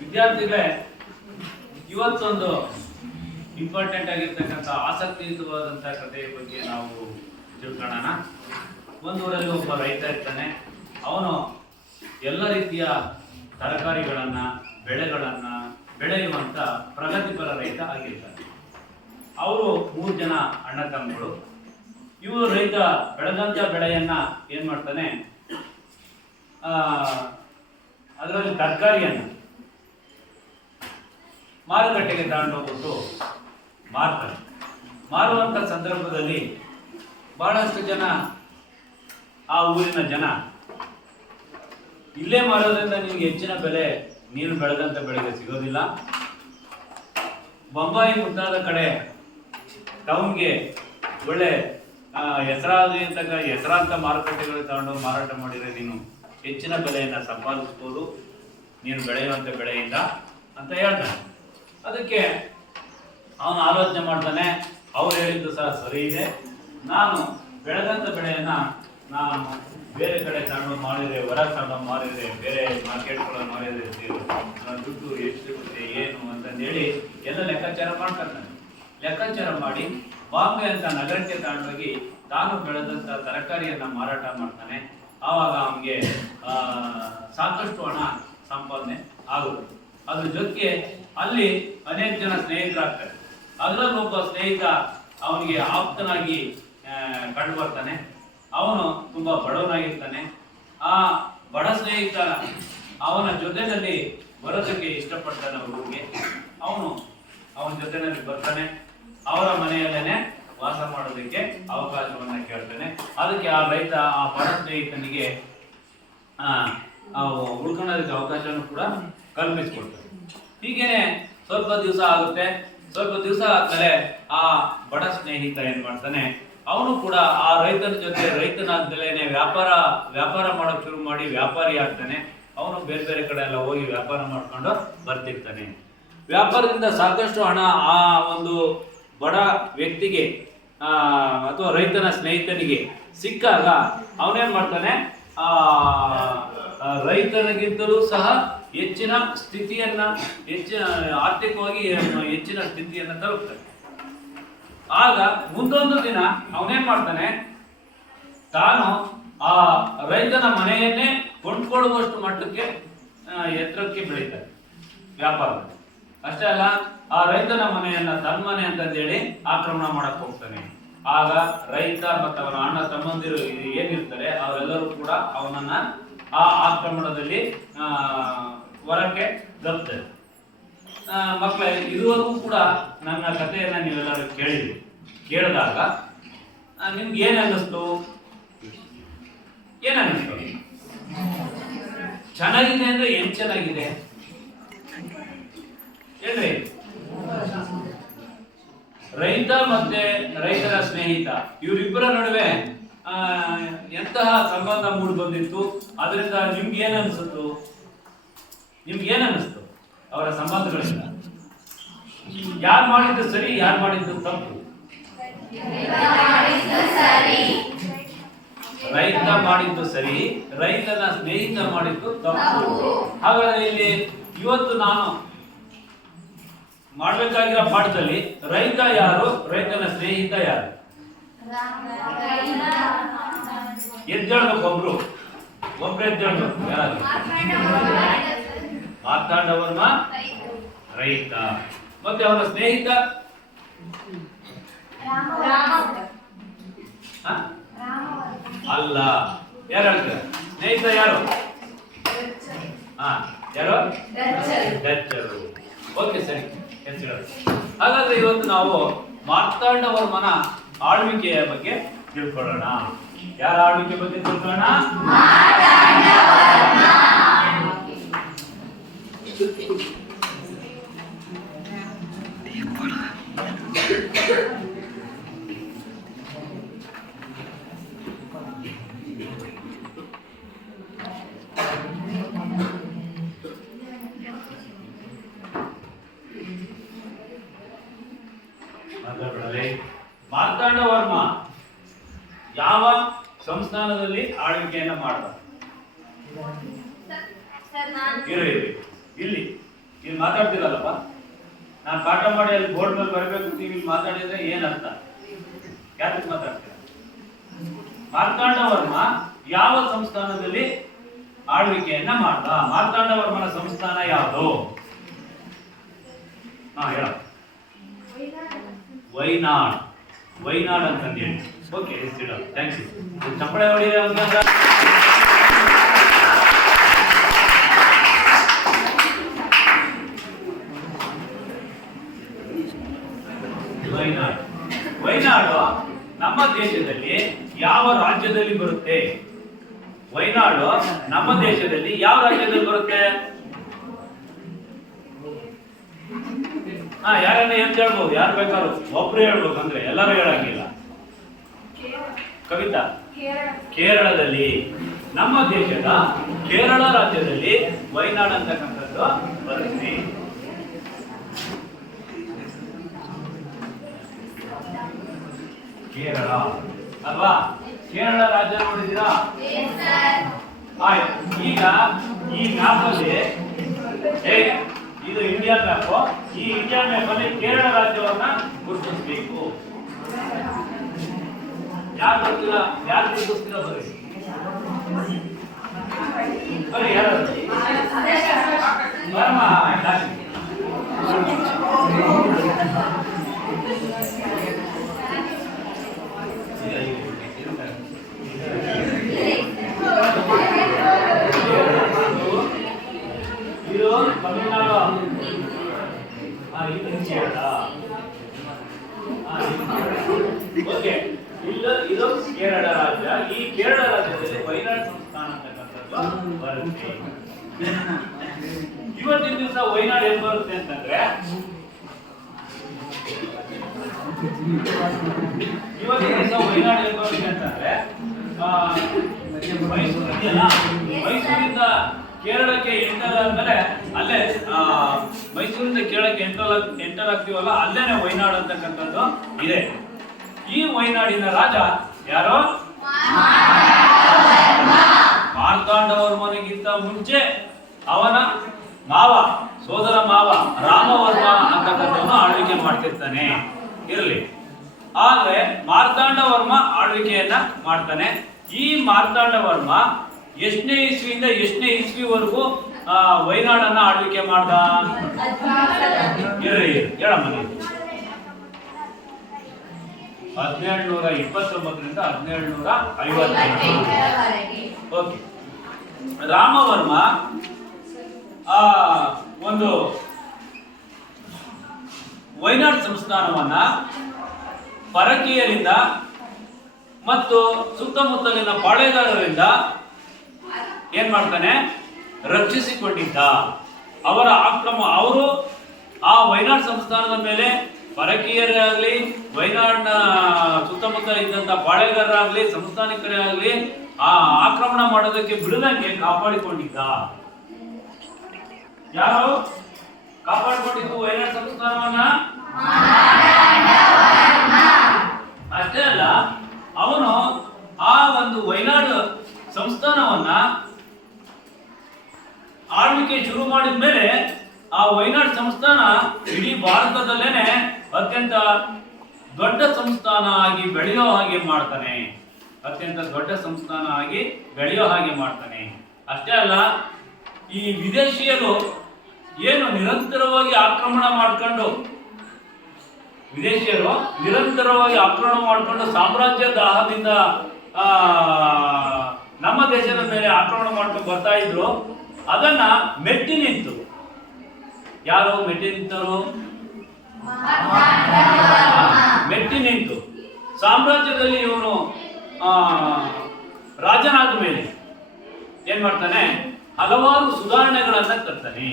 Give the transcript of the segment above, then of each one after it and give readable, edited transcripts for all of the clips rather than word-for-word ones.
ವಿದ್ಯಾರ್ಥಿಗಳೇ, ಇವತ್ತೊಂದು ಇಂಪಾರ್ಟೆಂಟ್ ಆಗಿರ್ತಕ್ಕಂಥ ಆಸಕ್ತಿಯುತವಾದಂಥ ಕಥೆಯ ಬಗ್ಗೆ ನಾವು ತಿಳ್ಕೊಳ್ಳೋಣ. ಒಂದೂರಲ್ಲಿ ಒಬ್ಬ ರೈತ ಇರ್ತಾನೆ. ಅವನು ಎಲ್ಲ ರೀತಿಯ ತರಕಾರಿಗಳನ್ನು ಬೆಳೆಗಳನ್ನು ಬೆಳೆಯುವಂಥ ಪ್ರಗತಿಪರ ರೈತ ಆಗಿರ್ತಾನೆ. ಅವರು 3 ಜನ ಅಣ್ಣ ತಮ್ಮಗಳು. ಇವರು ರೈತ ಬೆಳೆದಂಥ ಬೆಳೆಯನ್ನ ಏನ್ ಮಾಡ್ತಾನೆ, ಅದರಲ್ಲಿ ತರಕಾರಿಯನ್ನು ಮಾರುಕಟ್ಟೆಗೆ ತಗೊಂಡೋಗ್ಬಿಟ್ಟು ಮಾರ್ತಾರೆ. ಮಾರುವಂಥ ಸಂದರ್ಭದಲ್ಲಿ ಬಹಳಷ್ಟು ಜನ, ಆ ಊರಿನ ಜನ, ಇಲ್ಲೇ ಮಾರೋದ್ರಿಂದ ನಿಮ್ಗೆ ಹೆಚ್ಚಿನ ಬೆಲೆ ನೀನು ಬೆಳೆದಂಥ ಬೆಳೆಗೆ ಸಿಗೋದಿಲ್ಲ, ಬೊಂಬಾಯಿ ಮುಂತಾದ ಕಡೆ ಟೌನ್ಗೆ ಒಳ್ಳೆ ಹೆಸರಾಂತ ಮಾರುಕಟ್ಟೆಗಳು ತಗೊಂಡು ಮಾರಾಟ ಮಾಡಿದರೆ ನೀನು ಹೆಚ್ಚಿನ ಬೆಲೆಯನ್ನು ಸಂಪಾದಿಸ್ಬೋದು ನೀನು ಬೆಳೆಯುವಂಥ ಬೆಳೆಯಿಂದ ಅಂತ ಹೇಳ್ತಾನೆ. ಅದಕ್ಕೆ ಅವನು ಆಲೋಚನೆ ಮಾಡ್ತಾನೆ, ಅವ್ರು ಹೇಳಿದ್ದು ಸಹ ಸರಿ ಇದೆ, ನಾನು ಬೆಳೆದಂಥ ಬೆಳೆಯನ್ನು ನಾನು ಬೇರೆ ಕಡೆ ತಗೊಂಡು ಮಾಡಿದರೆ, ಹೊರಗೆ ತಗೊಂಡು ಮಾರಿದರೆ, ಬೇರೆ ಮಾರ್ಕೆಟ್ಗಳನ್ನು ಮಾರಿದರೆ ದುಡ್ಡು ಎಷ್ಟು ಸಿಗುತ್ತೆ ಏನು ಅಂತಂದೇಳಿ ಎಲ್ಲ ಲೆಕ್ಕಾಚಾರ ಮಾಡ್ಕೊತಾನೆ. ಲೆಕ್ಕಾಚಾರ ಮಾಡಿ ಬಾಂಬೆ ಅಂತ ನಗರಕ್ಕೆ ತಗೊಂಡೋಗಿ ತಾನು ಬೆಳೆದಂಥ ತರಕಾರಿಯನ್ನು ಮಾರಾಟ ಮಾಡ್ತಾನೆ. ಆವಾಗ ಅವನಿಗೆ ಸಾಕಷ್ಟು ಹಣ ಸಂಪಾದನೆ ಆಗುತ್ತೆ. ಅದ್ರ ಜೊತೆಗೆ ಅಲ್ಲಿ ಅನೇಕ ಜನ ಸ್ನೇಹಿತರಾಗ್ತಾರೆ. ಅದರಲ್ಲಿ ಒಬ್ಬ ಸ್ನೇಹಿತ ಅವನಿಗೆ ಆಪ್ತನಾಗಿ ಕಂಡು ಬರ್ತಾನೆ. ಅವನು ತುಂಬಾ ಬಡವನಾಗಿರ್ತಾನೆ. ಆ ಬಡ ಸ್ನೇಹಿತ ಅವನ ಜೊತೆಯಲ್ಲಿ ಬರೋದಕ್ಕೆ ಇಷ್ಟಪಡ್ತಾನೆ. ಊರಿಗೆ ಅವನ ಜೊತೆಯಲ್ಲಿ ಬರ್ತಾನೆ. ಅವರ ಮನೆಯಲ್ಲೇನೆ ವಾಸ ಮಾಡೋದಕ್ಕೆ ಅವಕಾಶವನ್ನ ಕೇಳ್ತಾನೆ. ಅದಕ್ಕೆ ಆ ರೈತ ಆ ಬಡ ಸ್ನೇಹಿತನಿಗೆ ಉಳ್ಕೊಳ್ಳೋದಕ್ಕೆ ಅವಕಾಶವನ್ನು ಕೂಡ ಕಲ್ಪಿಸಿಕೊಡ್ತಾನೆ. ಹೀಗೇನೆ ಸ್ವಲ್ಪ ದಿವಸ ಆಗುತ್ತೆ. ಸ್ವಲ್ಪ ದಿವಸ ಆದ್ಮೇಲೆ ಆ ಬಡ ಸ್ನೇಹಿತ ಏನ್ ಮಾಡ್ತಾನೆ, ಅವನು ಕೂಡ ಆ ರೈತನ ಜೊತೆ ರೈತನಾದ್ಮೇಲೆ ವ್ಯಾಪಾರ ಮಾಡೋಕೆ ಶುರು ಮಾಡಿ ವ್ಯಾಪಾರಿ ಆಗ್ತಾನೆ. ಅವನು ಬೇರೆ ಬೇರೆ ಕಡೆ ಎಲ್ಲ ಹೋಗಿ ವ್ಯಾಪಾರ ಮಾಡ್ಕೊಂಡು ಬರ್ತಿರ್ತಾನೆ. ವ್ಯಾಪಾರದಿಂದ ಸಾಕಷ್ಟು ಹಣ ಆ ಒಂದು ಬಡ ವ್ಯಕ್ತಿಗೆ ಅಥವಾ ರೈತನ ಸ್ನೇಹಿತನಿಗೆ ಸಿಕ್ಕಾಗ ಅವನೇನ್ ಮಾಡ್ತಾನೆ, ರೈತನಿಗಿಂತಲೂ ಸಹ ಆರ್ಥಿಕವಾಗಿ ಹೆಚ್ಚಿನ ಸ್ಥಿತಿಯನ್ನ ತಲುಪ್ತಾನೆ. ಆಗ ಮುಂದೊಂದು ದಿನ ಅವನೇನ್ ಮಾಡ್ತಾನೆ, ತಾನು ಆ ರೈತನ ಮನೆಯನ್ನೇ ಕೊಂಡ್ಕೊಳ್ಳುವಷ್ಟು ಮಟ್ಟಕ್ಕೆ ಎತ್ತರಕ್ಕೆ ಬೆಳೀತಾನೆ ವ್ಯಾಪಾರ. ಅಷ್ಟೇ ಅಲ್ಲ, ಆ ರೈತನ ಮನೆಯನ್ನ ತನ್ನ ಮನೆ ಅಂತಂದೇಳಿ ಆಕ್ರಮಣ ಮಾಡಕ್ ಹೋಗ್ತಾನೆ. ಆಗ ರೈತ ಮತ್ತು ಅವನ ಅಣ್ಣ ತಮ್ಮಂದಿರು ಏನಿರ್ತಾರೆ ಅವರೆಲ್ಲರೂ ಕೂಡ ಅವನನ್ನ ಆ ಆಕ್ರಮಣದಲ್ಲಿ ಹೊರಕ್ಕೆ ದಬ್ತಾರೆ. ಮಕ್ಕಳೇ, ಇದುವರೆಗೂ ಕೂಡ ನನ್ನ ಕಥೆಯನ್ನ ನೀವೆಲ್ಲರೂ ಕೇಳಿದಾಗ ನಿಮ್ಗೆ ಏನನ್ನಿಸ್ತು? ಚೆನ್ನಾಗಿದೆ ಅಂದ್ರೆ ಏನ್ ಚೆನ್ನಾಗಿದೆ ಹೇಳ್ರಿ? ರೈತ ಮತ್ತೆ ರೈತರ ಸ್ನೇಹಿತ ಇವರಿಬ್ಬರ ನಡುವೆ ಎಂತಹ ಸಂಬಂಧ ಮೂಡಿ ಬಂದಿತ್ತು? ಅದರಿಂದ ನಿಮ್ಗೆ ಏನಿಸ್ತು ಅವರ ಸಂಬಂಧಗಳಿಂದ? ಯಾರು ಮಾಡಿದ್ದು ಸರಿ, ಯಾರು ಮಾಡಿದ್ದು ತಪ್ಪು? ರೈತ ಮಾಡಿದ್ದು ಸರಿ, ರೈತನ ಸ್ನೇಹಿತ ಮಾಡಿದ್ದು ತಪ್ಪು. ಹಾಗಾದ್ರೆ ಇಲ್ಲಿ ಇವತ್ತು ನಾನು ಮಾಡ್ಬೇಕಾಗಿರೋ ಪಾಠದಲ್ಲಿ ರೈತ ಯಾರು, ರೈತನ ಸ್ನೇಹಿತ ಯಾರು? ಎದ್ದೇಳ್ಬೇಕು. ಒಬ್ರು ಎದ್ದೇಳ್ಬೇಕು. ಯಾರು? ಮಾರ್ತಾಂಡವರ್ಮ ರೈತ. ಮತ್ತೆ ಅವನ ಸ್ನೇಹಿತ ಅಲ್ಲ. ಯಾರು ಹೇಳ್ತಾರೆ? ಸ್ನೇಹಿತ ಯಾರು? ಯಾರು? ಡಚ್ಚರು. ಓಕೆ, ಸರಿ. ಹಾಗಾದ್ರೆ ಇವತ್ತು ನಾವು ಮಾರ್ತಾಂಡವರ್ಮನ ಆಳ್ವಿಕೆಯ ಬಗ್ಗೆ ತಿಳ್ಕೊಳ್ಳೋಣ. ಯಾರ ಆಳ್ವಿಕೆ ಬಗ್ಗೆ ತಿಳ್ಕೊಳ್ಳೋಣ? ಮಾರ್ತಾಂಡವರ್ಮ ಯಾವ ಸಂಸ್ಥಾನದಲ್ಲಿ ಆಳ್ವಿಕೆಯನ್ನ ಮಾಡ್ತಾರೆ? ಇಲ್ಲಿ ಇಲ್ಲಿ ಮಾತಾಡ್ತಿರಲ್ಲಪ್ಪ, ನಾನು ಪಾಠ ಮಾಡಿ ಅಲ್ಲಿ ಬೋರ್ಡ್ ಮೇಲೆ ಬರಬೇಕು, ನೀವು ಇಲ್ಲಿ ಮಾತಾಡಿದ್ರೆ ಏನರ್ಥ? ಯಾಕೆ ಮಾತಾಡ್ತೀರ? ಮಾರ್ತಾಂಡವರ್ಮ ಯಾವ ಸಂಸ್ಥಾನದಲ್ಲಿ ಆಳ್ವಿಕೆಯನ್ನ ಮಾಡ್ದ? ಮಾರ್ತಾಂಡವರ್ಮನ ಸಂಸ್ಥಾನ ಯಾವುದು? ಹೇಳ. ವೈನಾಡ್. ವೈನಾಡ್ ಅಂತಂದೇಳಿ. Okay, thank you. ಚಪ್ಪಳೆ ಹೊಡಿದೆ ಒಂದು. ವೈನಾಡ್. ವೈನಾಡು ನಮ್ಮ ದೇಶದಲ್ಲಿ ಯಾವ ರಾಜ್ಯದಲ್ಲಿ ಬರುತ್ತೆ? ವೈನಾಡು ನಮ್ಮ ದೇಶದಲ್ಲಿ ಯಾವ ರಾಜ್ಯದಲ್ಲಿ ಬರುತ್ತೆ? ಯಾರನ್ನ ಏನ್ ಹೇಳ್ಬೋದು? ಯಾರು ಬೇಕಾದ್ರು ಒಬ್ರು ಹೇಳ್ಬೇಕು, ಅಂದ್ರೆ ಎಲ್ಲರೂ ಹೇಳಂಗಿಲ್ಲ. ಕವಿತಾ, ಕೇರಳದಲ್ಲಿ, ನಮ್ಮ ದೇಶದ ಕೇರಳ ರಾಜ್ಯದಲ್ಲಿ ವೈನಾಡ್ ಅಂತಕ್ಕಂಥದ್ದು ಬರುತ್ತೆ. ಕೇರಳ ಅಲ್ವಾ? ಕೇರಳ ರಾಜ್ಯ ನೋಡಿದ್ದೀರಾ? ಈಗ ಈ ಮ್ಯಾಪ್ ಅಲ್ಲಿ ಇದು ಇಂಡಿಯಾ ಮ್ಯಾಪ್. ಈ ಇಂಡಿಯಾ ಮ್ಯಾಪ್ ಅಲ್ಲಿ ಕೇರಳ ರಾಜ್ಯವನ್ನ ಗುರುತಿಸಬೇಕು. ಯಾರು ಗೊತ್ತಿಲ್ಲ? ಯಾರು ಗುರುತಿಸ್ತೀರಾ? ಬರ್ರಿ ಯಾರು ಇದು ತಮಿಳುನಾಡು. ಓಕೆ, ಇದು ಕೇರಳ ರಾಜ್ಯ. ಈ ಕೇರಳ ರಾಜ್ಯದಲ್ಲಿ ವೈನಾಡ್ ಸಂಸ್ಥಾನ ಅಂತಕ್ಕಂಥದ್ದು ಬರುತ್ತೆ. ಇವತ್ತಿನ ದಿವಸ ವೈನಾಡ್ ಎಲ್ಲಿ ಬರುತ್ತೆ ಅಂತಂದ್ರೆ, ಇವತ್ತಿನ ದಿವಸ ವೈನಾಡ್ ಎಲ್ಲಿ ಬರುತ್ತೆ ಅಂತಂದ್ರೆ ಮೈಸೂರಿಂದ ಕೇರಳಕ್ಕೆ ಎಂಟರ್ ಆದ್ಮೇಲೆ ಅಲ್ಲೇ ಮೈಸೂರಿಂದ ಕೇರಳಕ್ಕೆ ಎಂಟರ್ ಆಗ್ತೀವಲ್ಲ, ಅಲ್ಲೇನೆ ವೈನಾಡ್ ಅಂತಕ್ಕಂಥದ್ದು ಇದೆ. ಈ ವೈನಾಡಿನ ರಾಜ ಯಾರು? ಮಾರ್ತಾಂಡವರ್ಮನಿಗಿಂತ ಮುಂಚೆ ಅವನ ಮಾವ, ಸೋದರ ಮಾವ ರಾಮವರ್ಮ ಅಂತಕ್ಕಂಥವನು ಆಳ್ವಿಕೆ ಮಾಡ್ತಿರ್ತಾನೆ. ಇರಲಿ, ಆದ್ರೆ ಮಾರ್ತಾಂಡವರ್ಮ ಆಳ್ವಿಕೆಯನ್ನ ಮಾಡ್ತಾನೆ. ಈ ಮಾರ್ತಾಂಡವರ್ಮ ಎಷ್ಟನೇ ಇಸ್ವಿಯಿಂದ ಎಷ್ಟನೇ ಇಸ್ವಿವರೆಗೂ ವೈನಾಡನ್ನ ಆಳ್ವಿಕೆ ಮಾಡ್ದ? ಹೇಳಮ್ಮ. 1729ರಿಂದ 1758. ಓಕೆ. ರಾಮವರ್ಮ ಒಂದು ವೈನಾಡ್ ಸಂಸ್ಥಾನವನ್ನ ಪರಕೀಯರಿಂದ ಮತ್ತು ಸುತ್ತಮುತ್ತಲಿನ ಪಾಳೆಗಾರರಿಂದ ಏನ್ ಮಾಡ್ತಾನೆ? ರಕ್ಷಿಸಿಕೊಂಡಿದ್ದ. ಅವರ ಅವರು ಆ ವೈನಾಡ್ ಸಂಸ್ಥಾನದ ಮೇಲೆ ಪರಕೀಯರಾಗ್ಲಿ, ವೈನಾಡ್ನ ಸುತ್ತಮುತ್ತ ಇದ್ದಂತ ಪಾಳೆಗಾರರಾಗ್ಲಿ, ಸಂಸ್ಥಾನಿಕರಾಗ್ಲಿ ಆಕ್ರಮಣ ಮಾಡೋದಕ್ಕೆ ಬಿಡದಂಗೆ ಕಾಪಾಡಿಕೊಂಡಿದ್ದ. ಯಾರು ಕಾಪಾಡಿಕೊಂಡಿದ್ದು ವೈನಾಡ್ ಸಂಸ್ಥಾನವನ್ನ? ಅಷ್ಟೇ ಅಲ್ಲ, ಅವನು ಆ ಒಂದು ವೈನಾಡ್ ಸಂಸ್ಥಾನವನ್ನ ಆಳ್ವಿಕೆ ಶುರು ಮಾಡಿದ ಮೇಲೆ ಆ ವೈನಾಡ್ ಸಂಸ್ಥಾನ ಇಡೀ ಭಾರತದಲ್ಲೇನೆ ಅತ್ಯಂತ ದೊಡ್ಡ ಸಂಸ್ಥಾನ ಆಗಿ ಬೆಳೆಯೋ ಹಾಗೆ ಮಾಡ್ತಾನೆ. ಅತ್ಯಂತ ದೊಡ್ಡ ಸಂಸ್ಥಾನ ಆಗಿ ಬೆಳೆಯೋ ಹಾಗೆ ಮಾಡ್ತಾನೆ. ಅಷ್ಟೇ ಅಲ್ಲ, ಈ ವಿದೇಶಿಯರು ಏನು ನಿರಂತರವಾಗಿ ಆಕ್ರಮಣ ಮಾಡ್ಕೊಂಡು ಸಾಮ್ರಾಜ್ಯ ದಾಹದಿಂದ ನಮ್ಮ ದೇಶದ ಮೇಲೆ ಆಕ್ರಮಣ ಮಾಡ್ಕೊಂಡು ಬರ್ತಾ ಇದ್ರು. ಅದನ್ನ ಮೆಟ್ಟಿ ನಿಂತು, ಯಾರು ಮೆಟ್ಟಿ ನಿಂತರು? ಮೆಟ್ಟಿ ನಿಂತು ಸಾಮ್ರಾಜ್ಯದಲ್ಲಿ ಇವನು ರಾಜನಾದ ಮೇಲೆ ಏನ್ ಮಾಡ್ತಾನೆ? ಹಲವಾರು ಸುಧಾರಣೆಗಳನ್ನ ತರ್ತಾನೆ.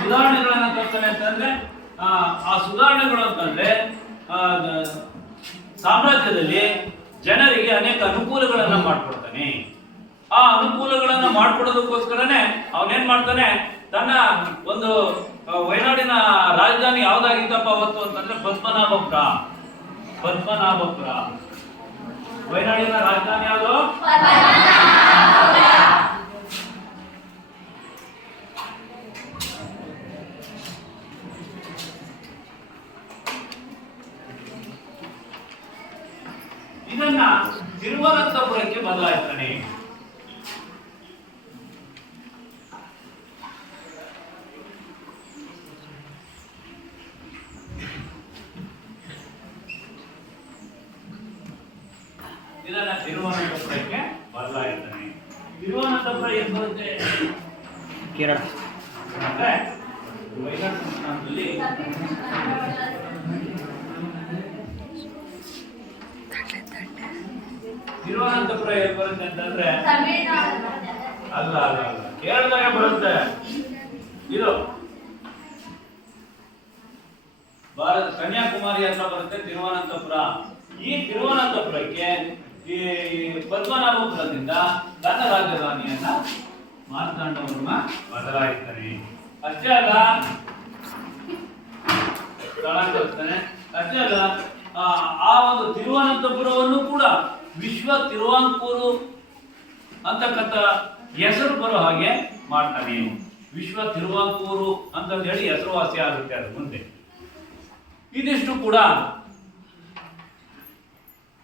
ಸುಧಾರಣೆಗಳನ್ನ ತರ್ತಾನೆ ಅಂತಂದ್ರೆ ಆ ಸುಧಾರಣೆಗಳು ಅಂತಂದ್ರೆ ಸಾಮ್ರಾಜ್ಯದಲ್ಲಿ ಜನರಿಗೆ ಅನೇಕ ಅನುಕೂಲಗಳನ್ನ ಮಾಡ್ಕೊಡ್ತಾನೆ. ಆ ಅನುಕೂಲಗಳನ್ನ ಮಾಡ್ಕೊಡೋದಕ್ಕೋಸ್ಕರನೇ ಅವನೇನ್ ಮಾಡ್ತಾನೆ? ತನ್ನ ಒಂದು ವೈನಾಡಿನ ರಾಜಧಾನಿ ಯಾವ್ದಾಗಿತ್ತಪ್ಪ ಅವತ್ತು ಅಂತಂದ್ರೆ ಪದ್ಮನಾಭಪುರ. ವೈನಾಡಿನ ರಾಜಧಾನಿ ಯಾವುದು? ತಿರುವನಂತಪುರ ಏನು ಬರುತ್ತೆ? ಕೇರಳ. ಅಂದ್ರೆ ವೈನಾಡ್ ಸಂಸ್ಥಾನದಲ್ಲಿ ತಿರುವನಂತಪುರ ಏನು ಬರುತ್ತೆ ಅಂತಂದ್ರೆ ಅಲ್ಲ ಅಲ್ಲ ಅಲ್ಲ, ಕೇರಳದಾಗೆ ಬರುತ್ತೆ. ಇದು ಭಾರತ ಕನ್ಯಾಕುಮಾರಿ ಹತ್ರ ಬರುತ್ತೆ ತಿರುವನಂತಪುರ. ಈ ತಿರುವನಂತಪುರಕ್ಕೆ ಈ ಪದ್ಮನಾಭಪುರದಿಂದ ತನ್ನ ರಾಜಧಾನಿಯನ್ನ ಮಾರ್ತಾಂಡವರ್ಮ ಬದಲಾಯಿಸ್ತಾನೆ. ಅಷ್ಟೇ ಅಲ್ಲ, ಅಷ್ಟೇ ಅಲ್ಲ, ಆ ಒಂದು ತಿರುವನಂತಪುರವನ್ನು ಕೂಡ ವಿಶ್ವ ತಿರುವಾಂಕೂರು ಅಂತಕ್ಕಂಥ ಹೆಸರು ಬರೋ ಹಾಗೆ ಮಾಡ್ತಾನೆ. ವಿಶ್ವ ತಿರುವಾಂಕೂರು ಅಂತ ಹೇಳಿ ಹೆಸರುವಾಸಿ ಆಗುತ್ತೆ ಅದು ಮುಂದೆ. ಇದಿಷ್ಟು ಕೂಡ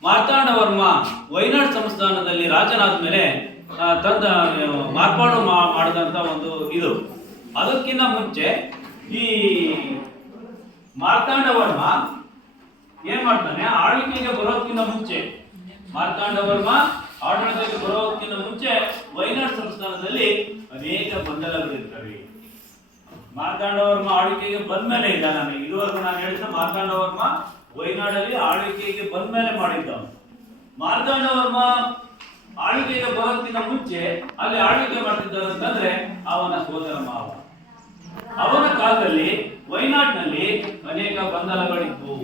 ಮಾರ್ತಾಂಡವರ್ಮ ವೈನಾಡ್ ಸಂಸ್ಥಾನದಲ್ಲಿ ರಾಜನಾದ ಮೇಲೆ ತಂದ ಮಾರ್ಪಾಡು ಮಾಡಿದಂತ ಒಂದು ಇದು. ಅದಕ್ಕಿಂತ ಮುಂಚೆ ಈ ಮಾರ್ತಾಂಡವರ್ಮ ಏನ್ ಮಾಡ್ತಾನೆ, ಆಳ್ವಿಕೆಗೆ ಬರೋದಕ್ಕಿಂತ ಮುಂಚೆ, ಮಾರ್ತಾಂಡವರ್ಮ ಆಡಳಿತಕ್ಕೆ ಬರೋದಕ್ಕಿಂತ ಮುಂಚೆ ವೈನಾಡ್ ಸಂಸ್ಥಾನದಲ್ಲಿ ಅನೇಕ ಗೊಂದಲಗಳಿರ್ತವೆ. ಮಾರ್ತಾಂಡವರ್ಮ ಆಳ್ವಿಕೆಗೆ ಬಂದ್ಮೇಲೆ ಇಲ್ಲ, ನಾನು ಇದುವರೆಗೂ ನಾನು ಹೇಳಿದ ಮಾರ್ತಾಂಡವರ್ಮ ವೈನಾಡಲ್ಲಿ ಆಳ್ವಿಕೆಗೆ ಬಂದ್ಮೇಲೆ ಮಾಡಿದ್ದವನು. ಮಾರ್ತಾಂಡವರ್ಮ ಆಳ್ವಿಕೆಗೆ ಬರೋದಕ್ಕಿಂತ ಮುಂಚೆ ಅಲ್ಲಿ ಆಳ್ವಿಕೆ ಮಾಡ್ತಿದ್ದಾರೆ ಅಂತಂದ್ರೆ ಅವನ ಸೋದರ ಮಾವ. ಅವನ ಕಾಲದಲ್ಲಿ ವೈನಾಡ್ನಲ್ಲಿ ಅನೇಕ ಗೊಂದಲಗಳಿದ್ವು.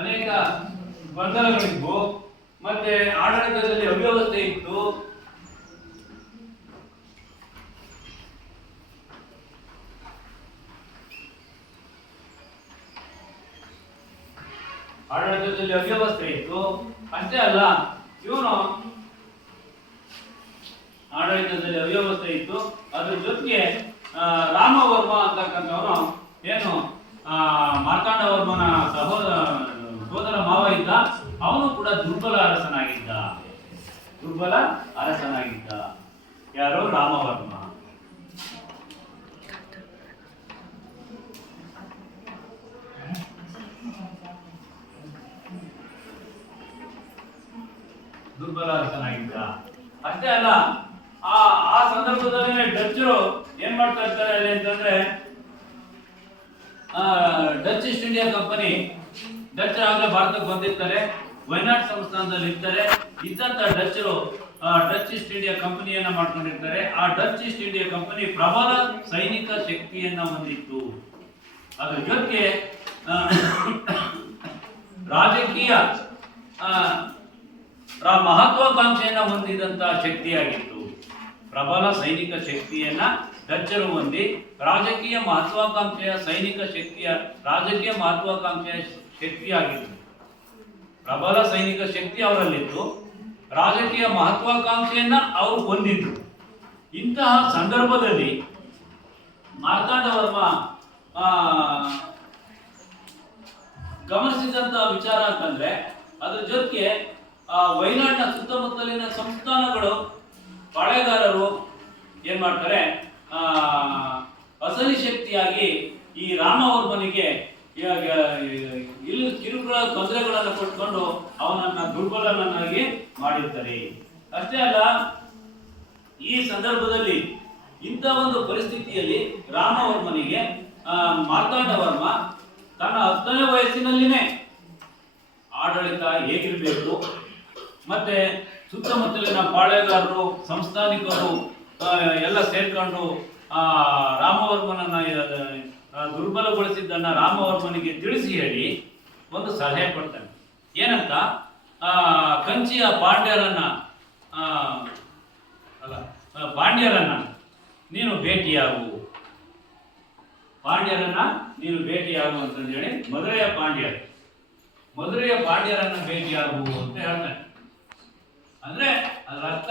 ಅನೇಕ ಗೊಂದಲಗಳಿದ್ವು, ಮತ್ತೆ ಆಡಳಿತದಲ್ಲಿ ಅವ್ಯವಸ್ಥೆ ಇತ್ತು. ಆಡಳಿತದಲ್ಲಿ ಅವ್ಯವಸ್ಥೆ ಇತ್ತು. ಅಷ್ಟೇ ಅಲ್ಲ, ಇವನು ಆಡಳಿತದಲ್ಲಿ ಅವ್ಯವಸ್ಥೆ ಇತ್ತು. ಅದ್ರ ಜೊತೆಗೆ ರಾಮವರ್ಮ ಅಂತಕ್ಕಂಥವನು ಏನು ಮಾರ್ತಾಂಡವರ್ಮನ ಸೋದರ ಮಾವ ಇದ್ದ, ಅವನು ಕೂಡ ದುರ್ಬಲ ಅರಸನಾಗಿದ್ದ. ಯಾರು? ರಾಮವರ್ಮ. ದುರ್ಬಲ ಅರಸನಾಗಿದ್ದ. ಅಷ್ಟೇ ಅಲ್ಲ, ಆ ಸಂದರ್ಭದಲ್ಲಿ ಡಚ್ಚರು ಏನ್ ಮಾಡ್ತಾ ಇರ್ತಾರೆ ಅಲ್ಲಿ ಅಂತಂದ್ರೆ, Dutch East India company, Dutch ಆಗಲೇ ಭಾರತಕ್ಕೆ ಬಂದಿರ್ತಾರೆ, ವೈನಾಡ್ ಸಂಸ್ಥಾನದಲ್ಲಿ ಇರ್ತಾರೆ. ಇದ್ದಂತ ಡಚ್ಚರು ಡಚ್ ಈಸ್ಟ್ ಇಂಡಿಯಾ ಕಂಪನಿಯನ್ನ ಮಾಡ್ಕೊಂಡಿರ್ತಾರೆ. ಆ ಡಚ್ ಈಸ್ಟ್ ಇಂಡಿಯಾ ಕಂಪನಿ ಪ್ರಬಲ ಸೈನಿಕ ಶಕ್ತಿಯನ್ನ ಹೊಂದಿತ್ತು. ಅದ್ರ ಜೊತೆಗೆ ರಾಜಕೀಯ ಮಹತ್ವಾಕಾಂಕ್ಷೆಯನ್ನ ಹೊಂದಿದಂತ ಶಕ್ತಿಯಾಗಿತ್ತು. ಪ್ರಬಲ ಸೈನಿಕ ಶಕ್ತಿಯನ್ನ ಡಚ್ಚರು ಹೊಂದಿ ರಾಜಕೀಯ ಮಹತ್ವಾಕಾಂಕ್ಷೆಯ ಶಕ್ತಿಯಾಗಿತ್ತು. ಪ್ರಬಲ ಸೈನಿಕ ಶಕ್ತಿ ಅವರಲ್ಲಿತ್ತು, ರಾಜಕೀಯ ಮಹತ್ವಾಕಾಂಕ್ಷೆಯನ್ನ ಅವರು ಹೊಂದಿದ್ರು. ಇಂತಹ ಸಂದರ್ಭದಲ್ಲಿ ಮಾರ್ತಾಂಡವರ್ಮ ಗಮನಿಸಿದಂತ ವಿಚಾರ ಅಂತಂದ್ರೆ, ಅದ್ರ ಜೊತೆಗೆ ವೈನಾಡ್ನ ಸುತ್ತಮುತ್ತಲಿನ ಸಂಸ್ಥಾನಗಳು ಪಾಳೆಗಾರರು ಏನ್ ಮಾಡ್ತಾರೆ, ಅಸಲಿ ಶಕ್ತಿಯಾಗಿ ಈ ರಾಮವರ್ಮನಿಗೆ ಇಲ್ಲಿ ಕಿರುಕುಳ ತೊಂದರೆಗಳನ್ನು ಕೊಟ್ಕೊಂಡು ಅವನನ್ನ ದುರ್ಬಲನನ್ನಾಗಿ ಮಾಡಿರ್ತಾರೆ. ಅಷ್ಟೇ ಅಲ್ಲ, ಈ ಸಂದರ್ಭದಲ್ಲಿ ಇಂಥ ಒಂದು ಪರಿಸ್ಥಿತಿಯಲ್ಲಿ ರಾಮವರ್ಮನಿಗೆ ಮಾರ್ತಾಂಡವರ್ಮ ತನ್ನ 10ನೇ ವಯಸ್ಸಿನಲ್ಲಿನೇ ಆಡಳಿತ ಹೇಗಿರಬೇಕು, ಮತ್ತೆ ಸುತ್ತಮುತ್ತಲಿನ ಪಾಳೆಗಾರರು ಸಂಸ್ಥಾನಿಕರು ಎಲ್ಲ ಸೇರ್ಕೊಂಡು ರಾಮವರ್ಮನನ್ನ ದುರ್ಬಲಗೊಳಿಸಿದ್ದನ್ನ ರಾಮವರ್ಮನಿಗೆ ತಿಳಿಸಿ ಹೇಳಿ ಒಂದು ಸಲಹೆ ಕೊಡ್ತಾನೆ. ಏನಂತ, ಕಂಚಿಯ ಪಾಂಡ್ಯರನ್ನ ನೀನು ಭೇಟಿಯಾಗು ಅಂತಂದು ಹೇಳಿ ಮಧುರೆಯ ಪಾಂಡ್ಯರನ್ನ ಭೇಟಿಯಾಗು ಅಂತ ಹೇಳ್ತಾನೆ. ಅಂದ್ರೆ ಅದರ ಅರ್ಥ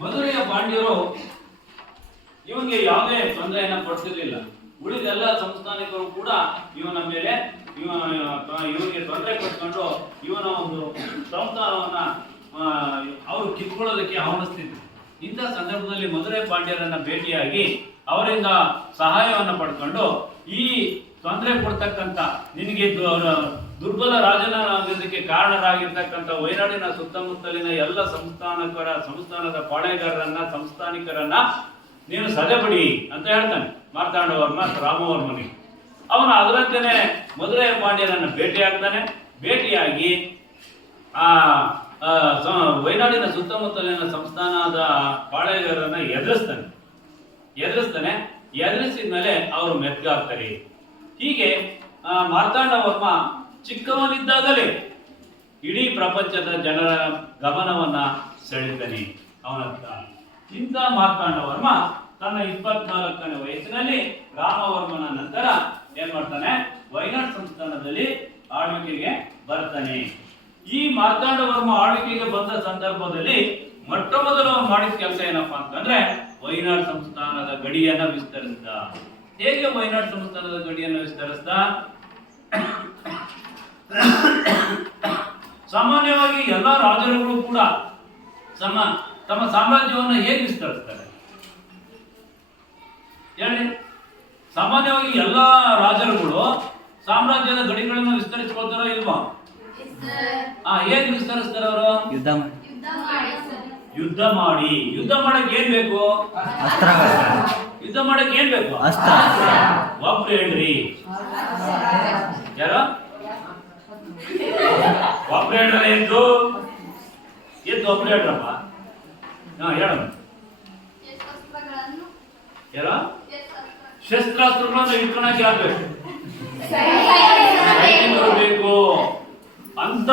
ಮಧುರೆಯ ಪಾಂಡ್ಯರು ಇವನಿಗೆ ಯಾವುದೇ ತೊಂದರೆಯನ್ನ ಪಡಿಸಿರ್ಲಿಲ್ಲ. ಉಳಿದೆಲ್ಲ ಸಂಸ್ಥಾನಿಕರು ಕೂಡ ಇವನ ಮೇಲೆ ಇವನಿಗೆ ತೊಂದರೆ ಕೊಟ್ಕೊಂಡು ಇವನ ಒಂದು ಸಂಸ್ಥಾನವನ್ನ ಅವರು ಕಿತ್ಕೊಳ್ಳೋದಕ್ಕೆ ಆಹ್ವಾನಿಸ್ತಿದ್ರು. ಇಂಥ ಸಂದರ್ಭದಲ್ಲಿ ಮಧುರೈ ಪಾಂಡ್ಯರನ್ನ ಭೇಟಿಯಾಗಿ ಅವರಿಂದ ಸಹಾಯವನ್ನು ಪಡ್ಕೊಂಡು ಈ ತೊಂದರೆ ಕೊಡ್ತಕ್ಕಂಥ ನಿನಗೆ ದುರ್ಬಲ ರಾಜನಾಗೋದಕ್ಕೆ ಕಾರಣರಾಗಿರ್ತಕ್ಕಂಥ ವೈನಾಡಿನ ಸುತ್ತಮುತ್ತಲಿನ ಎಲ್ಲ ಸಂಸ್ಥಾನದ ಪಾಳೆಗಾರರನ್ನ ಸಂಸ್ಥಾನಿಕರನ್ನ ನೀನು ಸದೆಬಡಿ ಅಂತ ಹೇಳ್ತಾನೆ ಮಾರ್ತಾಂಡವರ್ಮ ರಾಮವರ್ಮನಿಗೆ. ಅವನು ಅದರಂತೆಯೇ ಮಧುರೈ ಪಾಂಡ್ಯರನ್ನ ಭೇಟಿಯಾಗ್ತಾನೆ. ಭೇಟಿಯಾಗಿ ವೈನಾಡಿನ ಸುತ್ತಮುತ್ತಲಿನ ಸಂಸ್ಥಾನದ ಪಾಳೆಗಾರರನ್ನ ಎದುರಿಸ್ತಾನೆ. ಎದುರಿಸಿದ ಮೇಲೆ ಅವರು ಮೆತ್ತಗಾಗ್ತಾರೆ. ಹೀಗೆ ಮಾರ್ತಾಂಡವರ್ಮ ಚಿಕ್ಕವನಿದ್ದಾಗಲೇ ಇಡೀ ಪ್ರಪಂಚದ ಜನರ ಗಮನವನ್ನ ಸೆಳೀತಾನೆ ಅವನತ್ತ. ಇಂಥ ಮಾರ್ತಾಂಡವರ್ಮ ತನ್ನ 24ನೇ ವಯಸ್ಸಿನಲ್ಲಿ ರಾಮವರ್ಮನ ನಂತರ ಏನ್ ಮಾಡ್ತಾನೆ, ವೈನಾಡ್ ಸಂಸ್ಥಾನದಲ್ಲಿ ಆಳ್ವಿಕೆಗೆ ಬರ್ತಾನೆ. ಈ ಮಾರ್ತಾಂಡವರ್ಮ ಆಳ್ವಿಕೆಗೆ ಬಂದ ಸಂದರ್ಭದಲ್ಲಿ ಮೊಟ್ಟ ಮೊದಲು ಮಾಡಿದ ಕೆಲಸ ಏನಪ್ಪಾ ಅಂತಂದ್ರೆ ವೈನಾಡ್ ಸಂಸ್ಥಾನದ ಗಡಿಯನ್ನ ವಿಸ್ತರಿಸಿದ. ಹೇಗೆ ವೈನಾಡ್ ಸಂಸ್ಥಾನದ ಗಡಿಯನ್ನು ವಿಸ್ತರಿಸಿದ? ಸಾಮಾನ್ಯವಾಗಿ ಎಲ್ಲಾ ರಾಜರುಗಳು ಕೂಡ ತಮ್ಮ ಸಾಮ್ರಾಜ್ಯವನ್ನು ಹೇಗೆ ವಿಸ್ತರಿಸ್ತಾರೆ ಹೇಳಿ? ಸಾಮಾನ್ಯವಾಗಿ ಎಲ್ಲಾ ರಾಜರುಗಳು ಸಾಮ್ರಾಜ್ಯದ ಗಡಿಗಳನ್ನು ವಿಸ್ತರಿಸ್ಕೊಳ್ತಾರೋ ಇಲ್ವಾ? ಹೇಗೆ ವಿಸ್ತರಿಸ್ತಾರೆ ಅವರು? ಯುದ್ಧ ಮಾಡಿ. ಯುದ್ಧ ಮಾಡಕ್ ಏನ್ ಬೇಕು? ಯುದ್ಧ ಮಾಡಕ್ ಏನ್ ಬೇಕು? ಒಬ್ರು ಹೇಳ್ರಿ, ಯಾರು ಒಬ್ರು ಹೇಳ್ರ? ಎದ್ದು ಒಬ್ರು ಹೇಳ್ರಪ್ಪ. ಹೇಳ ಯಾರ? ಶಸ್ತ್ರಾಸ್ತ್ರಗಳನ್ನು ಇಟ್ಕೊಳಕ್ ಯಾರು ಬೇಕು? ಅಂತ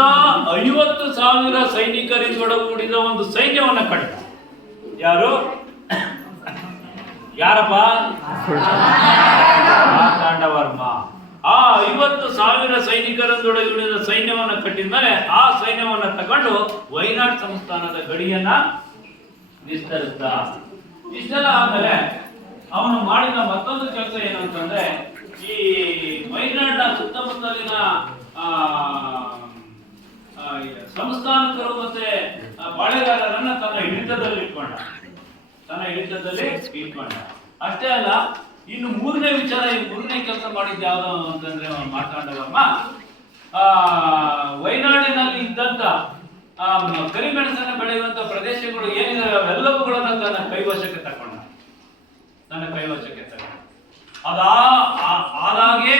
50,000 ಸೈನಿಕರಿಂದ ಕೂಡಿದ ಒಂದು ಸೈನ್ಯವನ್ನ ಕಟ್ಟ. ಯಾರು? ಯಾರಪ್ಪ? ಮಾರ್ತಾಂಡವರ್ಮ. ಆ 50,000 ಸೈನಿಕರೊಂದಿಗೆ ಸೈನ್ಯವನ್ನ ಕಟ್ಟಿದ ಮೇಲೆ ಆ ಸೈನ್ಯವನ್ನ ತಗೊಂಡು ವೈನಾಡ್ ಸಂಸ್ಥಾನದ ಗಡಿಯನ್ನ ವಿಸ್ತರಿಸಿದ. ಇಷ್ಟೆಲ್ಲ ಆದ್ಮೇಲೆ ಅವನು ಮಾಡಿದ ಮತ್ತೊಂದು ಕೆಲಸ ಏನು ಅಂತಂದ್ರೆ, ಈ ವೈನಾಡ್ನ ಸುತ್ತಮುತ್ತಲಿನ ಸಂಸ್ಥಾನಿಕರು ಮತ್ತೆ ಬಾಳೆಗಾರರನ್ನ ತನ್ನ ಹಿಡಿತದಲ್ಲಿ ಇಟ್ಕೊಂಡ. ಅಷ್ಟೇ ಅಲ್ಲ, ಇನ್ನು ಮೂರನೇ ವಿಚಾರ, ಈ ಮೂರನೇ ಕೆಲಸ ಮಾಡಿದ್ದ ಯಾವ್ದು ಅಂತಂದ್ರೆ ಮಾರ್ತಾಂಡವರ್ಮ ವೈನಾಡಿನಲ್ಲಿ ಇದ್ದಂತ ಕರಿಮೆಣಸನ್ನು ಬೆಳೆಯುವಂತ ಪ್ರದೇಶಗಳು ಏನಿದಾವೆ ಅವೆಲ್ಲವುಗಳನ್ನ ತನ್ನ ಕೈವಶಕ್ಕೆ ತಗೊಂಡ. ಅದಾಗೆ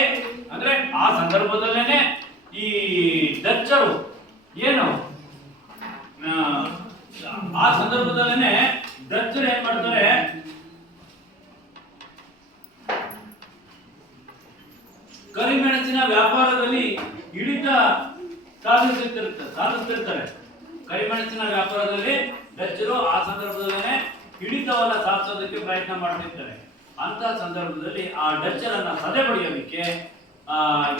ಅಂದ್ರೆ ಆ ಸಂದರ್ಭದಲ್ಲೇನೆ ಈ ಡಚ್ಚರು ಏನು ಆ ಸಂದರ್ಭದಲ್ಲೇನೆ ಡಚ್ಚರು ಏನ್ ಮಾಡ್ತಾರೆ, ಕರಿಮೆಣಸಿನ ವ್ಯಾಪಾರದಲ್ಲಿ ಹಿಡಿತ ಸಾಧಿಸ್ತಿರ್ತಾರೆ. ಕರಿಮೆಣಸಿನ ವ್ಯಾಪಾರದಲ್ಲಿ ಡಚ್ಚರು ಆ ಸಂದರ್ಭದಲ್ಲೇನೆ ಹಿಡಿತವನ್ನ ಸಾಧಿಸೋದಕ್ಕೆ ಪ್ರಯತ್ನ ಮಾಡ್ತಿರ್ತಾರೆ. ಅಂತ ಸಂದರ್ಭದಲ್ಲಿ ಆ ಡಚ್ಚರನ್ನ ಸದೆಬಡಿಯೋದಕ್ಕೆ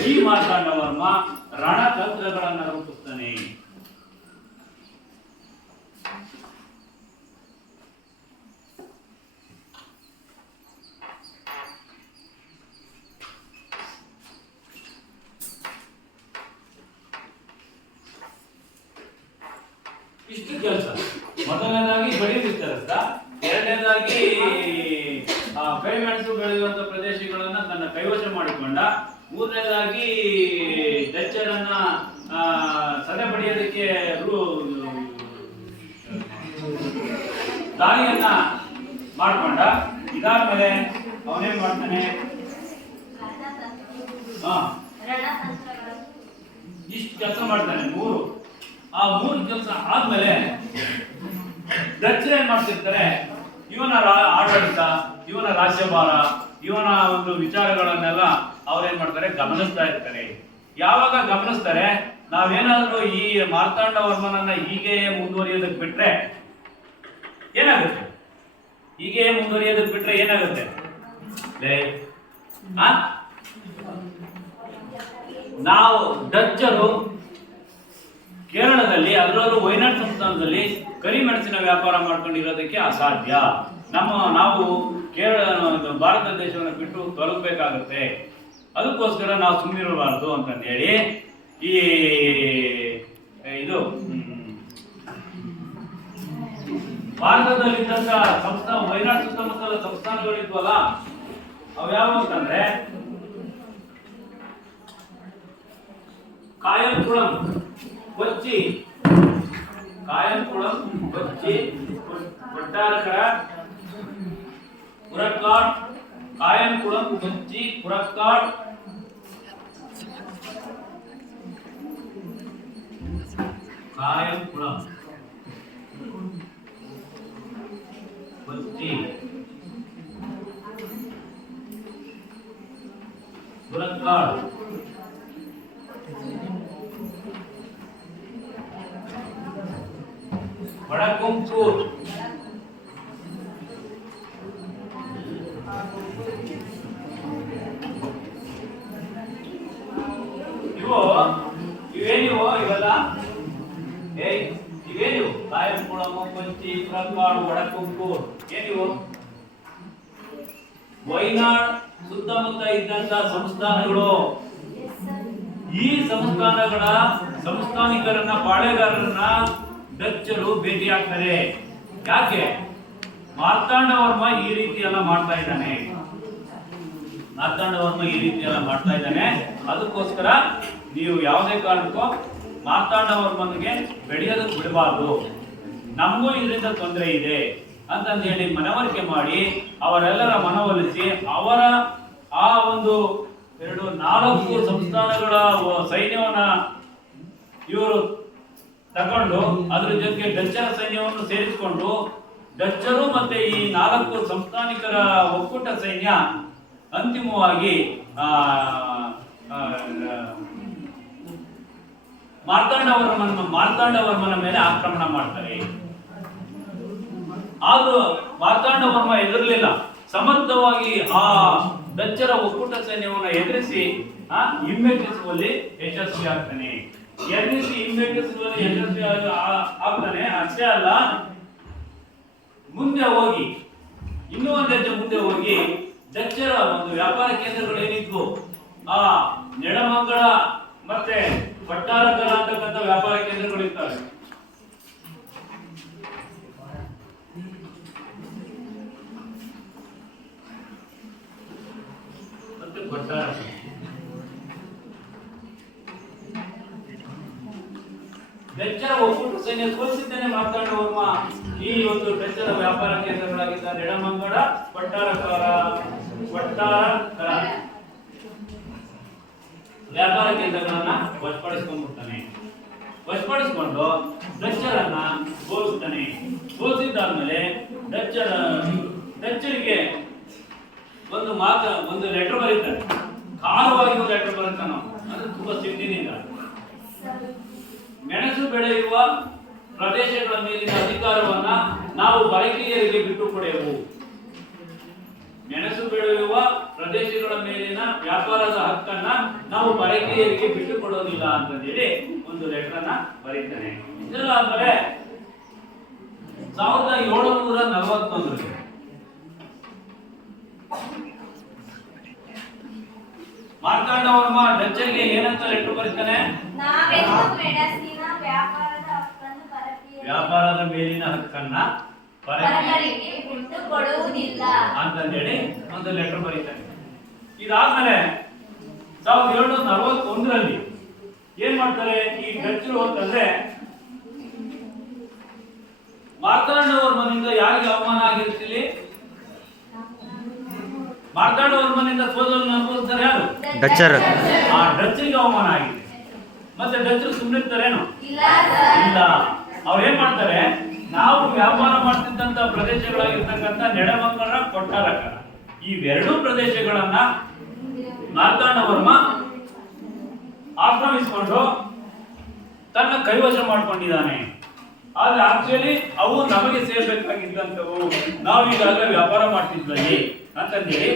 ಈ ಮಾರ್ತಾಂಡವರ್ಮ ರಣತಂತ್ರಗಳನ್ನ ರೂಪಿಸ್ತಾನೆ. ಇಷ್ಟು ಕೆಲಸ. ಮೊದಲನೇದಾಗಿ ಗಡಿ ವಿಸ್ತರಿಸಿದ, ಎರಡನೇದಾಗಿ ಕೈಮೆಣಸು ಬೆಳೆಯುವಂತ ಪ್ರದೇಶಗಳನ್ನ ತನ್ನ ಕೈವಶ ಮಾಡಿಕೊಂಡ, ಮೂರನೇದಾಗಿ ಡಚ್ಚರನ್ನ ಸದೆ ಪಡೆಯೋದಕ್ಕೆ ದಾರಿಯನ್ನ ಮಾಡ್ಕೊಂಡ. ಇದಾದ್ಮೇಲೆ ಅವನೇನ್ ಮಾಡ್ತಾನೆ, ಇಷ್ಟು ಕೆಲಸ ಮಾಡ್ತಾನೆ. ಆ ಮೂರು ಕೆಲಸ ಆದ್ಮೇಲೆ ಡಚ್ಚರು ಏನ್ ಮಾಡ್ತಿರ್ತಾರೆ, ಇವನ ಆಡಳಿತ, ಇವನ ರಾಜ್ಯಭಾರ, ಇವನ ಒಂದು ವಿಚಾರಗಳನ್ನೆಲ್ಲ ಅವ್ರೇನ್ ಮಾಡ್ತಾರೆ, ಗಮನಿಸ್ತಾ ಇರ್ತಾರೆ. ಯಾವಾಗ ಗಮನಿಸ್ತಾರೆ, ನಾವೇನಾದ್ರೂ ಈ ಮಾರ್ತಾಂಡವರ್ಮನನ್ನ ಹೀಗೆ ಮುಂದುವರಿಯೋದಕ್ಕೆ ಬಿಟ್ರೆ ಏನಾಗುತ್ತೆ? ನಾವು ಡಚ್ಚರು ಕೇರಳದಲ್ಲಿ, ಅದರಲ್ಲೂ ವೈನಾಡ್ ಸಂಸ್ಥಾನದಲ್ಲಿ ಕರಿಮೆಣಸಿನ ವ್ಯಾಪಾರ ಮಾಡ್ಕೊಂಡಿರೋದಕ್ಕೆ ಅಸಾಧ್ಯ. ನಾವು ಕೇರಳ ಭಾರತ ದೇಶವನ್ನು ಬಿಟ್ಟು ತೊಲಗಬೇಕಾಗುತ್ತೆ. ಅದಕ್ಕೋಸ್ಕರ ನಾವು ಸುಮ್ಮನಿರಬಾರ್ದು ಅಂತಂದು ಹೇಳಿ ಈ ಇದು ಭಾರತದಲ್ಲಿದ್ದಂತ ಸಂಸ್ಥಾನ ವಯನಾಡ್ ಸುತ್ತಮುತ್ತಲ ಸಂಸ್ಥಾನಗಳಿದ್ವಲ್ಲ ಅವ್ಯಾವ ಅಂತಂದ್ರೆ ಕಾಯಂಕುಳಂ, ಕೊಚ್ಚಿ, ಕೊಟ್ಟಾರಕರ, ಪುರಕ್ಕಾಡ್, ಕಾಯಂಕುಳಂ, ಕೊಚ್ಚಿ, ಪುರಕ್ಕಾಡ್, ಕಾಯಂಕುಳಂ, ಕೊಚ್ಚಿ, ಪುರಕ್ಕಾಡ್, ವಡಕುಂಕೂರ್, ಇವೇನಿವು ಇವೆಲ್ಲ ಇವೇನಿವು ಕಾಯಂಕುಳಂ, ಕೊಚ್ಚಿ, ಪುರಕ್ಕಾಡ್, ವಡಕುಂಕೂರ್ ಏನಿವು ವಯನಾಡ್ ಸುತ್ತಮುತ್ತ ಇದ್ದಂತ ಸಂಸ್ಥಾನಗಳು. ಈ ಸಂಸ್ಥಾನಿಕರನ್ನ ಪಾಳೆಗಾರರನ್ನ ಡಚ್ಚರು ಭೇಟಿ ಆಗ್ತಾರೆ. ಯಾಕೆ? ಮಾರ್ತಾಂಡವರ್ಮ ಈ ರೀತಿ ಎಲ್ಲ ಮಾಡ್ತಾ ಇದ್ದಾನೆ, ಅದಕ್ಕೋಸ್ಕರ ನೀವು ಯಾವುದೇ ಕಾರಣಕ್ಕೂ ಮಾರ್ತಾಂಡವರ್ಮನಿಗೆ ಬೆಳೆಯೋದಕ್ಕೆ ಬಿಡಬಾರ್ದು, ನಮಗೂ ಇದರಿಂದ ತೊಂದರೆ ಇದೆ ಅಂತಂದು ಹೇಳಿ ಮನವರಿಕೆ ಮಾಡಿ ಅವರೆಲ್ಲರ ಮನವೊಲಿಸಿ ಅವರ ಆ ಒಂದು 4 ಸಂಸ್ಥಾನಗಳ ಸೈನ್ಯವನ್ನ ಇವರು ತಗೊಂಡು ಅದ್ರ ಜೊತೆಗೆ ಡಚ್ಚರ ಸೈನ್ಯವನ್ನು ಸೇರಿಸಿಕೊಂಡು ಡಚ್ಚರು ಮತ್ತೆ ಈ 4 ಸಂಸ್ಥಾನಿಕರ ಒಕ್ಕೂಟ ಸೈನ್ಯ ಅಂತಿಮವಾಗಿ ಮಾರ್ತಾಂಡವರ್ಮನ ಮೇಲೆ ಆಕ್ರಮಣ ಮಾಡ್ತಾರೆ. ಆದ್ರೂ ಮಾರ್ತಾಂಡವರ್ಮ ಎದುರಲಿಲ್ಲ, ಸಮರ್ಥವಾಗಿ ಆ ಡಚ್ಚರ ಒಕ್ಕೂಟ ಸೈನ್ಯವನ್ನು ಎದುರಿಸಿ ಹಿಮ್ಮೆಟ್ಟಿಸುವಲ್ಲಿ ಯಶಸ್ವಿ ಆಗ್ತಾನೆ. ಆಗ್ತಾನೆ. ಅಷ್ಟೇ ಅಲ್ಲ, ಮುಂದೆ ಹೋಗಿ ಇನ್ನೂ ಒಂದು ಹೆಜ್ಜೆ ಮುಂದೆ ಹೋಗಿ ಡಚ್ಚರ ಒಂದು ವ್ಯಾಪಾರ ಕೇಂದ್ರಗಳು ಏನಿದ್ವು ಆ ನೆಡಮಂಗಲ ಮತ್ತೆ ಕೊಟ್ಟಾರಕರ ಅಂತಕ್ಕಂಥ ವ್ಯಾಪಾರ ಕೇಂದ್ರಗಳು ಇರ್ತವೆ. ಮತ್ತೆ ಕೊಟ್ಟಾರಕರ ಡಚ್ಚರ ಒಕ್ಕೂಟ ಸೈನ್ಯ ಸೋಲಿಸಿದ್ದೇನೆ ಮಾರ್ತಾಂಡವರ್ಮ ಈ ಒಂದು ಡಚ್ಚರ ವ್ಯಾಪಾರ ಕೇಂದ್ರಗಳಾಗಿದ್ದ ನೆಡಮಂಗಲ, ಕೊಟ್ಟಾರಕರ ವ್ಯಾಪಾರ ಕೇಂದ್ರಗಳನ್ನ ವಶಪಡಿಸಿಕೊಂಡು ಡಚ್ಚರನ್ನ ಸೋಲಿಸ್ತಾನೆ. ಸೋಲಿಸಿದ್ದಾದ್ಮೇಲೆ ಡಚ್ಚರಿಗೆ ಒಂದು ಲೆಟರ್ ಬರೀತಾನೆ, ಖಾರವಾಗಿ ಒಂದು ಲೆಟರ್ ಬರುತ್ತಾನೆ. ಅದು ತುಂಬಾ ಸಿಟ್ಟಿನಿಂದ ಮೆಣಸು ಬೆಳೆಯುವ ಪ್ರದೇಶಗಳ ಮೇಲಿನ ಅಧಿಕಾರವನ್ನ ನಾವು ಪರಕೀಯರಿಗೆ ಬಿಟ್ಟು ಕೊಡೆವು. ಮೆಣಸು ಬೆಳೆಯುವ ಪ್ರದೇಶಗಳ ಮೇಲಿನ ವ್ಯಾಪಾರದ ಹಕ್ಕನ್ನ ನಾವು ಪರಕೀಯರಿಗೆ ಬಿಟ್ಟು ಕೊಡೋದಿಲ್ಲ ಅಂತ ಹೇಳಿ ಒಂದು ಲೆಟರ್ ಅನ್ನ ಬರೀತಾನೆ. ಇದೆಲ್ಲ ಆದ್ಮೇಲೆ 1741 ಮಾರ್ತಾಂಡವರ್ಮ ಡಚ್ಚರಿಗೆ ಏನಂತ ಲೆಟರ್ ಬರೀತಾನೆ? ವ್ಯಾಪಾರದ ಮೇಲಿನ ಹಕ್ಕನ್ನ ಪರಕೀಯರಿಗೆ ಬಿಟ್ಟು ಕೊಡುವುದಿಲ್ಲ ಅಂತಂದೇಳಿ ಒಂದು ಲೆಟರ್ ಬರೀತಾನೆ. ಇದಾದ್ಮೇಲೆ 1741 ಏನ್ ಮಾಡ್ತಾರೆ ಈ ಡಚ್ಚರು ಅಂತಂದ್ರೆ, ಮಾರ್ತಾಂಡವರ್ಮನಿಂದ ಯಾರಿಗೆ ಅವಮಾನ ಆಗಿರ್ತಿಲ್ಲಿ? ಮಾರ್ತಾಂಡವರ್ಮನಿಂದ ಸೋದರನ್ನು ಅನುಭವಿಸ್ತಾರೆ ಯಾರು? ಡಚ್ಚರ್. ಆ ಡಚ್ಚರಿಗೆ ಅವಮಾನ ಆಗಿದೆ. ಮತ್ತೆ ಡಚ್ಚರು ಸುಮ್ಮನಿರ್ತಾರೇನು? ಇಲ್ಲ. ಅವ್ರು ಏನ್ ಮಾಡ್ತಾರೆ, ನಾವು ವ್ಯಾಪಾರ ಮಾಡ್ತಿದ್ದಂತ ಪ್ರದೇಶಗಳಾಗಿರ್ತಕ್ಕಂಥ ನೆಡಮಂಗಲ, ಕೊಟ್ಟಾರಕರ ಇವೆರಡೂ ಪ್ರದೇಶಗಳನ್ನ ಮಾರ್ತಾಂಡವರ್ಮ ಆಕ್ರಮಿಸಿಕೊಂಡು ತನ್ನ ಕೈವಶ ಮಾಡ್ಕೊಂಡಿದ್ದಾನೆ. ಆದ್ರೆ ಆಕ್ಚುಲಿ ಅವು ನಮಗೆ ಸೇರ್ಬೇಕಾಗಿದ್ದಂಥವು, ನಾವು ಈಗಾಗಲೇ ವ್ಯಾಪಾರ ಮಾಡ್ತಿದ್ವಿ ಅಂತಂದೇಳಿ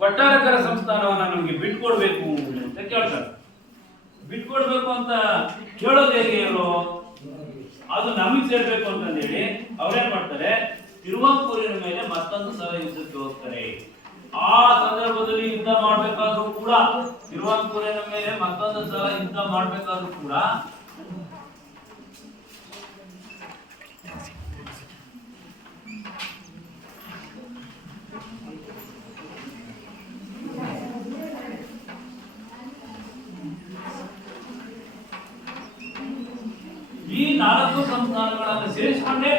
ಕೊಟ್ಟಾರಕರ ಸಂಸ್ಥಾನವನ್ನ ನಮಗೆ ಬಿಟ್ಕೊಡ್ಬೇಕು ಅಂತ ಕೇಳ್ತಾರೆ. ಬಿಟ್ಕೊಡ್ಬೇಕು ಅಂತ ಕೇಳೋದು ಹೇಗೆ? ಅದು ನಮಗೆ ಸೇರ್ಬೇಕು ಅಂತಂದೇಳಿ ಅವ್ರೇನ್ ಮಾಡ್ತಾರೆ, ತಿರುವಾಂಕೂರಿನ ಮೇಲೆ ಮತ್ತೊಂದು ಸಲ ಯುದ್ಧಕ್ಕೆ ಹೋಗ್ತಾರೆ. ಆ ಸಂದರ್ಭದಲ್ಲಿ ಯುದ್ಧ ಮಾಡ್ಬೇಕಾದ್ರೂ ಕೂಡ, ತಿರುವಾಂಕೂರಿನ ಮೇಲೆ ಮತ್ತೊಂದು ಸಲ ಯುದ್ಧ ಮಾಡ್ಬೇಕಾದ್ರೂ ಕೂಡ ಈ 4 ಸಂಸ್ಥಾನಗಳನ್ನು ಸೇರಿಸಿಕೊಂಡೇ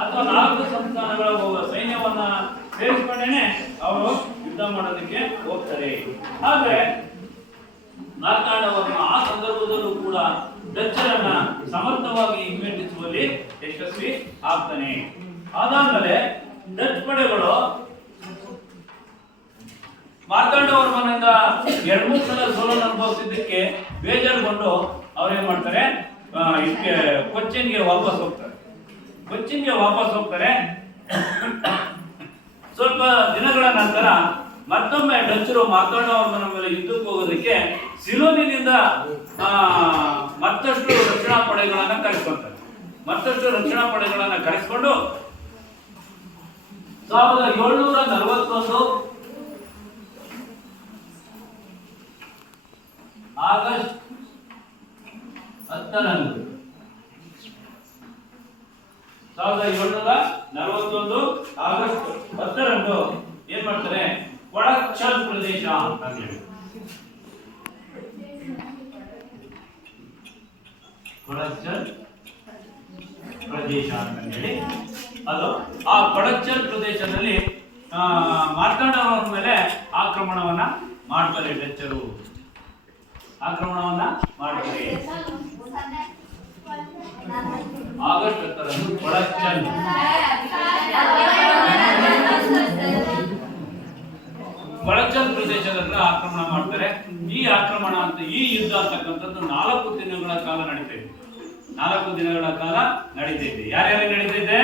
ಅಥವಾ 4 ಸಂಸ್ಥಾನಗಳ ಸೈನ್ಯವನ್ನ ಸೇರಿಸಿಕೊಂಡೇನೆ ಅವರು ಯುದ್ಧ ಮಾಡೋದಕ್ಕೆ ಹೋಗ್ತಾರೆ. ಆದ್ರೆ ಮಾರ್ತಾಂಡವರ್ಮ ಆ ಸಂದರ್ಭದಲ್ಲೂ ಕೂಡ ಡಚ್ಚರನ್ನ ಸಮರ್ಥವಾಗಿ ಹಿಮ್ಮೆಟ್ಟಿಸುವಲ್ಲಿ ಯಶಸ್ವಿ ಆಗ್ತಾನೆ. ಅದಾದ್ಮೇಲೆ ಡಚ್ ಪಡೆಗಳು ಮಾರ್ತಾಂಡವರ್ಮನಿಂದ 2-3 ಸಲ ಸೋಲನ್ನು ಅನುಭವಿಸಿದ್ದಕ್ಕೆ ಬೇಜಾರುಗೊಂಡು ಅವ್ರೇನ್ ಮಾಡ್ತಾರೆ, ಇದಕ್ಕೆ ಕೊಚ್ಚಿನ್ಗೆ ವಾಪಸ್ ಹೋಗ್ತಾರೆ. ಸ್ವಲ್ಪ ದಿನಗಳ ನಂತರ ಮತ್ತೊಮ್ಮೆ ಡಚ್ಚರು ಮಾರ್ತಾಂಡವರ್ಮನ ಮೇಲೆ ಯುದ್ಧಕ್ಕೆ ಹೋಗೋದಕ್ಕೆ ಸಿಲೋನಿನಿಂದ ಮತ್ತಷ್ಟು ರಕ್ಷಣಾ ಪಡೆಗಳನ್ನ ಕರೆಸ್ಕೊಂಡು 1741 ಆಗಸ್ಟ್ 10ರಂದು 1741 ಆಗಸ್ಟ್ 10ರಂದು ಏನ್ ಮಾಡ್ತಾರೆ, ಕೊಡಚಲ್ ಪ್ರದೇಶ ಅಂತ ಹೇಳಿ, ಕೊಡಚಲ್ ಪ್ರದೇಶ ಅಂತ ಹೇಳಿ, ಅದು ಆ ಕೊಡಚಲ್ ಪ್ರದೇಶದಲ್ಲಿ ಮಾರ್ತಾಂಡವರ ಮೇಲೆ ಆಕ್ರಮಣವನ್ನ ಮಾಡ್ತಾರೆ. ಡಚ್ಚರು ಆಕ್ರಮಣವನ್ನ ಮಾಡ್ತಾರೆ. ಆಗಸ್ಟ್ 10ರಂದು ಕೊಡಚಲ್ ಪ್ರದೇಶದಲ್ಲಿ ಆಕ್ರಮಣ ಮಾಡ್ತಾರೆ. ಈ ಆಕ್ರಮಣ ಅಂತ ಈ ಯುದ್ಧ ಅಂತಕ್ಕಂಥದ್ದು 4 ದಿನಗಳ ಕಾಲ ನಡೀತೈತೆ. 4 ದಿನಗಳ ಕಾಲ ನಡೀತೈತೆ. ಯಾರ್ಯಾರಿಗೆ ನಡೀತೈತೆ?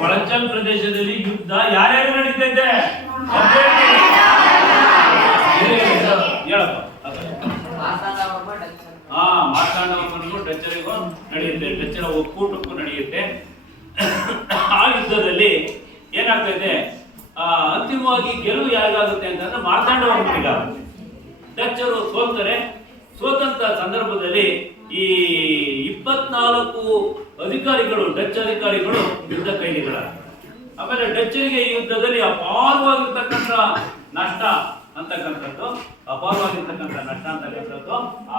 ಕೊಡಚಲ್ ಪ್ರದೇಶದಲ್ಲಿ ಯುದ್ಧ ಯಾರ್ಯಾರು ನಡೀತೈತೆ? ಹೇಳಪ್ಪ. ಮಾರ್ತಾಂಡವರ್ಮನಿಗೂ ಡಚ್ಚರಿಗೂ ನಡೆಯುತ್ತೆ, ಡಚ್ಚರ ಒಕ್ಕೂಟಕ್ಕೂ ನಡೆಯುತ್ತೆ. ಆ ಯುದ್ಧದಲ್ಲಿ ಏನಾಗ್ತೈತೆ, ಅಂತಿಮವಾಗಿ ಗೆಲುವು ಯಾರಿಗಾಗುತ್ತೆ ಅಂತಂದ್ರೆ ಮಾರ್ತಾಂಡವರ್ಮನಿಗಾಗುತ್ತೆ. ಡಚ್ಚರು ಸೋಲ್ತಾರೆ. ಸೋತಂತ ಸಂದರ್ಭದಲ್ಲಿ ಈ 24 ಅಧಿಕಾರಿಗಳು, ಡಚ್ ಅಧಿಕಾರಿಗಳು ಯುದ್ಧ ಕೈದಿಗಳಾಗ್ತಾರೆ. ಆಮೇಲೆ ಡಚ್ಚರಿಗೆ ಈ ಯುದ್ಧದಲ್ಲಿ ಅಪಾರವಾಗಿರ್ತಕ್ಕಂಥ ನಷ್ಟ ಅಂತಕ್ಕಂಥದ್ದು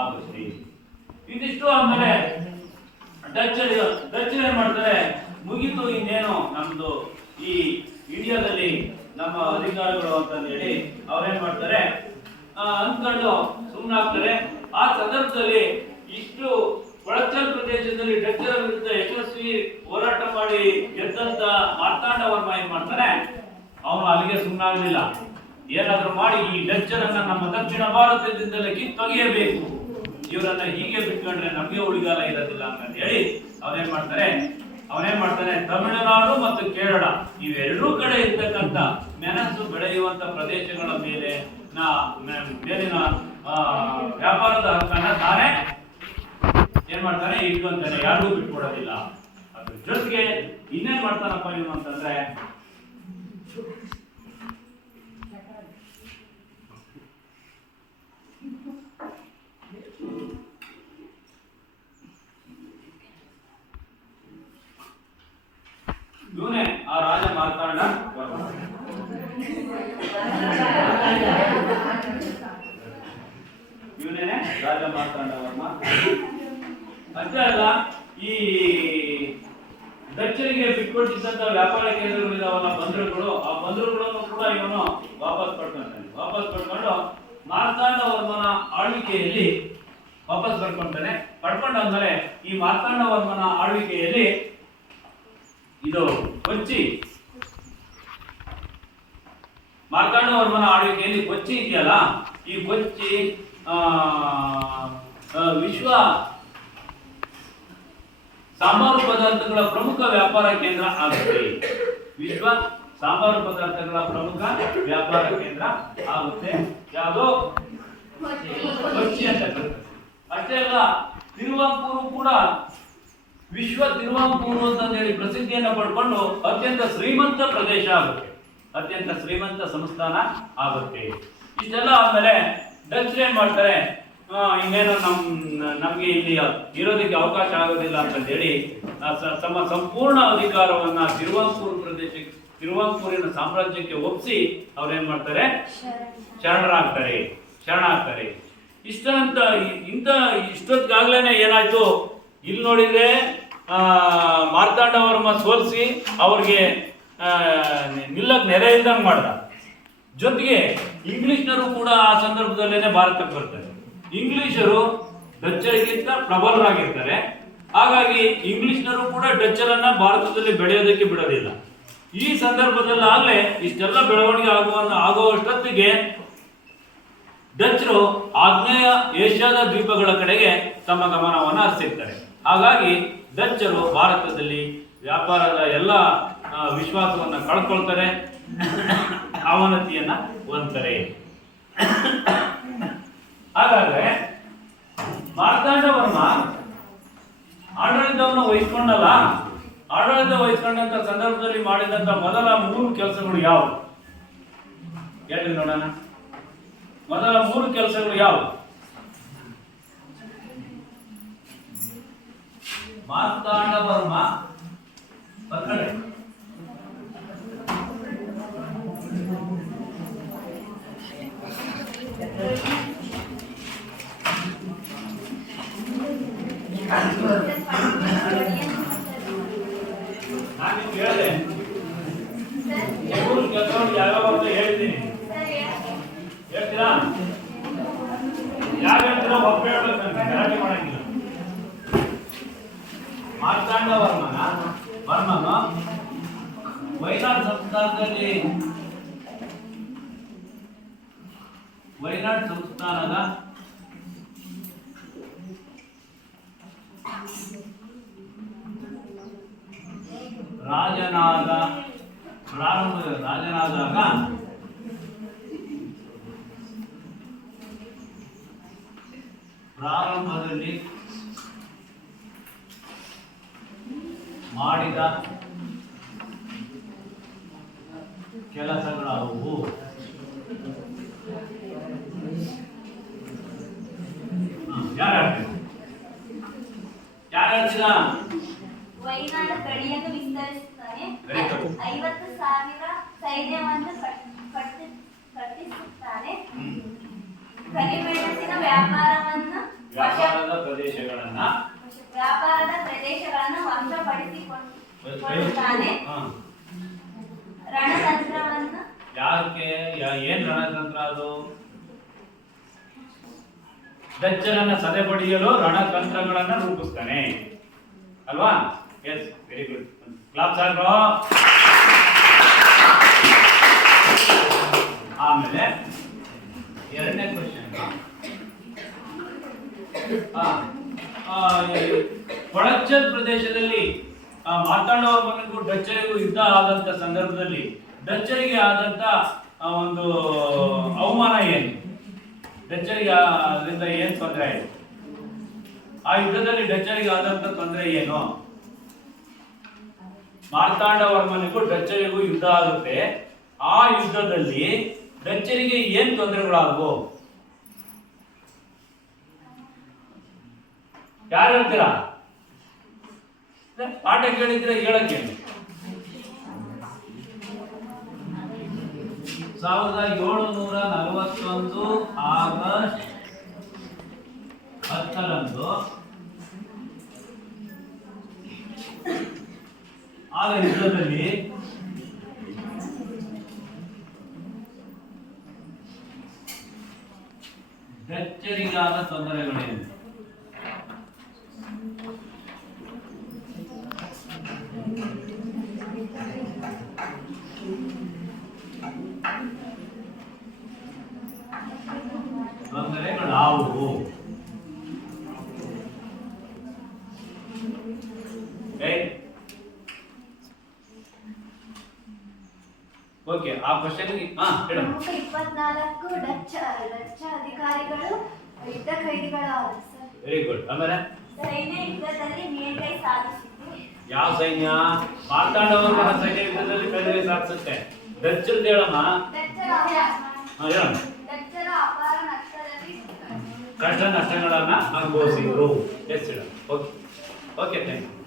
ಆಗುತ್ತೆ. ಇದಿಷ್ಟು ಆದ್ಮೇಲೆ ಡಚ್ಚರು ಏನ್ ಮಾಡ್ತಾರೆ, ಮುಗಿತು, ಇನ್ನೇನು ನಮ್ದು ಈ ಇಂಡಿಯಾದಲ್ಲಿ ನಮ್ಮ ಅಧಿಕಾರಿಗಳು ಅಂತ ಹೇಳಿ ಅವ್ರೇನ್ ಮಾಡ್ತಾರೆ ಅಂದ್ಕೊಂಡು ಸುಮ್ಮನಾಗ್ತಾರೆ. ಆ ಸಂದರ್ಭದಲ್ಲಿ ಇಷ್ಟು ಕೊಡಚಲ್ ಪ್ರದೇಶದಲ್ಲಿ ಡಚ್ಚರ ವಿರುದ್ಧ ಯಶಸ್ವಿ ಹೋರಾಟ ಮಾಡಿ ಗೆದ್ದಂತ ಮಾರ್ತಾಂಡವರ್ಮ ಏನ್ ಮಾಡ್ತಾನೆ, ಅವನು ಅಲ್ಲಿಗೆ ಸುಮ್ಮನಾಗಲಿಲ್ಲ. ಏನಾದ್ರೂ ಮಾಡಿ ಈ ಡಚ್ಚರನ್ನ ನಮ್ಮ ದಕ್ಷಿಣ ಭಾರತದಿಂದಲೇ ಕಿತ್ತೊಗೆಯಬೇಕು, ಇವರನ್ನ ಹೀಗೆ ಬಿಟ್ಕೊಂಡ್ರೆ ನಮಗೆ ಉಳಿಗಾಲ ಇರೋದಿಲ್ಲ ಅಂತ ಹೇಳಿ ಅವನೇನ್ ಮಾಡ್ತಾನೆ ತಮಿಳುನಾಡು ಮತ್ತು ಕೇರಳ ಇವೆರಡೂ ಕಡೆ ಇರ್ತಕ್ಕಂಥ ಮೆಣಸು ಬೆಳೆಯುವಂತ ಪ್ರದೇಶಗಳ ಮೇಲಿನ ವ್ಯಾಪಾರದ ಹಕ್ಕನ್ನ ತಾನೇ ಏನ್ ಮಾಡ್ತಾನೆ, ಇಟ್ಕೊಂತಾನೆ, ಯಾರಿಗೂ ಬಿಟ್ಕೊಡೋದಿಲ್ಲ. ಅದ್ರ ಜೊತೆಗೆ ಇನ್ನೇನ್ ಮಾಡ್ತಾನಪ್ಪ ಇವನು ಅಂತಂದ್ರೆ, ಇವನೇ ಆ ರಾಜ ಮಾರ್ತಾಂಡ ಇವನೇನೆ ರಾಜ ಮಾರ್ತಾಂಡವರ್ಮ. ಅಷ್ಟೇ ಅಲ್ಲ, ಈ ಡಚ್ಚರಿಗೆ ಬಿಟ್ಕೊಟ್ಟಿದ್ದಂತ ವ್ಯಾಪಾರ ಕೇಂದ್ರಗಳಿದಾವಲ್ಲ, ಬಂದರುಗಳು, ಆ ಬಂದರುಗಳನ್ನು ಕೂಡ ಇವನು ವಾಪಸ್ ಪಡ್ಕೊಂಡು ಮಾರ್ತಾಂಡವರ್ಮನ ಆಳ್ವಿಕೆಯಲ್ಲಿ ವಾಪಸ್ ಪಡ್ಕೊಂಡಾದ್ಮೇಲೆ ಈ ಮಾರ್ತಾಂಡವರ್ಮನ ಆಳ್ವಿಕೆಯಲ್ಲಿ ಇದು ಕೊಚ್ಚಿ, ಮಾರ್ತಾಂಡವರ್ಮನ ಆಳ್ವಿಕೆಯಲ್ಲಿ ಕೊಚ್ಚಿ ಇದೆಯಲ್ಲ, ಈ ಕೊಚ್ಚಿ ವಿಶ್ವ ಸಾಂಬಾರು ಪದಾರ್ಥಗಳ ಪ್ರಮುಖ ವ್ಯಾಪಾರ ಕೇಂದ್ರ ಆಗುತ್ತೆ. ವಿಶ್ವ ಸಾಂಬಾರು ಪದಾರ್ಥಗಳ ಪ್ರಮುಖ ವ್ಯಾಪಾರ ಕೇಂದ್ರ ಆಗುತ್ತೆ. ಯಾವುದೋ ಕೊಚ್ಚಿ ಅಂತ. ಅಷ್ಟೇ ಅಲ್ಲ, ತಿರುವಾಂಕೂರು ಕೂಡ ವಿಶ್ವ ತಿರುವಾಂಕೂರು ಅಂತ ಹೇಳಿ ಪ್ರಸಿದ್ಧಿಯನ್ನು ಪಡ್ಕೊಂಡು ಅತ್ಯಂತ ಶ್ರೀಮಂತ ಪ್ರದೇಶ ಆಗುತ್ತೆ, ಅತ್ಯಂತ ಶ್ರೀಮಂತ ಸಂಸ್ಥಾನ ಆಗುತ್ತೆ. ಇಷ್ಟೆಲ್ಲ ಆದ್ಮೇಲೆ ಡಚ್ ಏನ್ ಮಾಡ್ತಾರೆ, ಇನ್ನೇನು ನಮ್ಗೆ ಇಲ್ಲಿ ಇರೋದಕ್ಕೆ ಅವಕಾಶ ಆಗೋದಿಲ್ಲ ಅಂತ ಹೇಳಿ ತಮ್ಮ ಸಂಪೂರ್ಣ ಅಧಿಕಾರವನ್ನ ತಿರುವಾಂಕೂರಿನ ಸಾಮ್ರಾಜ್ಯಕ್ಕೆ ಒಪ್ಪಿಸಿ ಅವ್ರೇನ್ ಮಾಡ್ತಾರೆ, ಶರಣಾಗ್ತಾರೆ. ಇಷ್ಟೊತ್ತಿಗಾಗ್ಲೇನೆ ಏನಾಯ್ತು, ಇಲ್ಲಿ ನೋಡಿದ್ರೆ ಮಾರ್ತಾಂಡವರ್ಮ ಸೋಲಿಸಿ ಅವ್ರಿಗೆ ನಿಲ್ಲಕ್ ನೆರೆ ಇಲ್ದಂಗೆ ಮಾಡ್ದ. ಜೊತೆಗೆ ಇಂಗ್ಲಿಷ್ನರು ಕೂಡ ಆ ಸಂದರ್ಭದಲ್ಲೇನೆ ಭಾರತಕ್ಕೆ ಬರ್ತಾರೆ. ಇಂಗ್ಲಿಷರು ಡಚ್ಚರಿಗಿಂತ ಪ್ರಬಲರಾಗಿರ್ತಾರೆ. ಹಾಗಾಗಿ ಇಂಗ್ಲಿಷ್ನರು ಕೂಡ ಡಚ್ಚರನ್ನ ಭಾರತದಲ್ಲಿ ಬೆಳೆಯೋದಕ್ಕೆ ಬಿಡೋದಿಲ್ಲ. ಈ ಸಂದರ್ಭದಲ್ಲಾಗಲೇ ಇಷ್ಟೆಲ್ಲ ಬೆಳವಣಿಗೆ ಆಗುವಷ್ಟೊತ್ತಿಗೆ ಡಚ್ಚರು ಆಗ್ನೇಯ ಏಷ್ಯಾದ ದ್ವೀಪಗಳ ಕಡೆಗೆ ತಮ್ಮ ಗಮನವನ್ನು ಹರಿಸಿರ್ತಾರೆ. ಹಾಗಾಗಿ ಡಚ್ಚರು ಭಾರತದಲ್ಲಿ ವ್ಯಾಪಾರದ ಎಲ್ಲ ವಿಶ್ವಾಸವನ್ನ ಕಳ್ಕೊಳ್ತಾರೆ, ಅವನತಿಯನ್ನ ಹೊಂದ್ತಾರೆ. ಹಾಗಾದ್ರೆ ಮಾರ್ತಾಂಡವರ್ಮ ಆಡಳಿತವನ್ನು ವಹಿಸ್ಕೊಂಡಂತ ಸಂದರ್ಭದಲ್ಲಿ ಮಾಡಿದಂತ ಮೊದಲ 3 ಕೆಲಸಗಳು ಯಾವುವು ಹೇಳಿ ನೋಡೋಣ. ಮೊದಲ 3 ಕೆಲಸಗಳು ಯಾವುವು? ಮಾರ್ತಾಂಡವರ್ಮ ನಾನು ಹೇಳಿದೆ ಯಾವ ಹೇಳಿದ್ದೀನಿ, ಹೇಳ್ತೀರಾ? ಯಾವ ಹೇಳ್ತೀರಾ? ಒಬ್ಬ ಹೇಳ್ಬೇಕು, ಗಲಾಟೆ ಮಾಡಂಗಿಲ್ಲ. ಮಾರ್ತಾಂಡವರ್ಮನು ವೈನಾಡ್ ಸಂಸ್ಥಾನದ ರಾಜನಾದಾಗ ಪ್ರಾರಂಭದಲ್ಲಿ ಮಾಡಿದ ಕೆಲಸಗಳಾವುವು? ಯಾರು ಹೇಳ್ತೀರಾ? ವೈನಾಡ ಗಡಿಯನ್ನು ವಿಸ್ತರಿಸುತ್ತಾನೆ, 50,000 ಸೈನ್ಯವನ್ನು ಕಟ್ಟಿಸುತ್ತಾನೆ, ಕರಿಮೆಣಸಿನ ವ್ಯಾಪಾರದ ಪ್ರದೇಶಗಳನ್ನು ವಶಪಡಿಸಿಕೊಳ್ಳುತ್ತಾನೆ, ರಣತಂತ್ರವನ್ನು ಏನ್ ರಣತಂತ್ರ? ಅದು ಡಚ್ಚರನ್ನ ಸದೆಬಡಿಯಲು ರಣತಂತ್ರಗಳನ್ನ ರೂಪಿಸ್ತಾನೆ ಅಲ್ವಾ? Yes, very good. ಕ್ಲಾಪ್ಸ್ ಆಗ್ರೋ. ಆಮೇಲೆ ಎರಡನೇ ಕ್ವಶನ್, ಕೊಳಚಲ್ ಪ್ರದೇಶದಲ್ಲಿ ಮಾರ್ತಾಂಡವರ್ಮನಿಗೂ ಡಚ್ಚರಿಗೂ ಯುದ್ಧ ಆದಂತ ಸಂದರ್ಭದಲ್ಲಿ ಡಚ್ಚರಿಗೆ ಆದಂತ ಒಂದು ಅವಮಾನ ಏನು? ಡಚ್ಚರಿಗೆ ಅದರಿಂದ ಏನ್ ತೊಂದರೆ ಆಯಿತು? ಆ ಯುದ್ಧದಲ್ಲಿ ಡಚ್ಚರಿಗೆ ಆದಂತ ತೊಂದರೆ ಏನು? ಮಾರ್ತಾಂಡವರ್ಮನಿಗೂ ಡಚ್ಚರಿಗೂ ಯುದ್ಧ ಆಗುತ್ತೆ. ಆ ಯುದ್ಧದಲ್ಲಿ ಡಚ್ಚರಿಗೆ ಏನ್ ತೊಂದರೆಗಳಾದವು? ಯಾರು ಹೇಳ್ತೀರಾ? ಪಾಠ ಕೇಳಿದ್ರೆ ಹೇಳಕ್ಕೆ 1741 ಆಗಸ್ಟ್ 10ರಂದು ಆದ ಯುದ್ಧದಲ್ಲಿ ಡಚ್ಚರಿಗಾದ ತೊಂದರೆಗಳೇನು? ತೊಂದರೆಗಳಾವುವು? ಓಕೆ, ಆ ಕ್ವಶನ್ಗೆ ಹೇಳು. 24 ಡಚ್ ಅಧಿಕಾರಿಗಳು ಯುದ್ಧ ಖೈದಿಗಳಾದರು. Very good. ಆಮೇಲೆ ಸೈನ್ಯ ಯುದ್ಧದಲ್ಲಿ ಮೇಲ್ಗೈ ಸಾಧಿಸಿತು. ಯಾವ ಸೈನ್ಯ? ಮಾರ್ತಾಂಡವಂತಹ ಸೈನ್ಯ ಯುದ್ಧದಲ್ಲಿ ಮೇಲುಗೈ ಸಾಧಿಸುತ್ತೆ. ಡಚ್ಚರು ಹೇಳಮ್ಮ. ಹೇಳಮ್ಮ. ಡಚ್ಚರು ಅಪಾರ ನಷ್ಟದಲ್ಲಿ ಕಷ್ಟ ನಷ್ಟಗಳನ್ನ ಅನುಭವಿಸಿದ್ರು. ಎಸ್ ಹೇಳ. Okay okay thank you.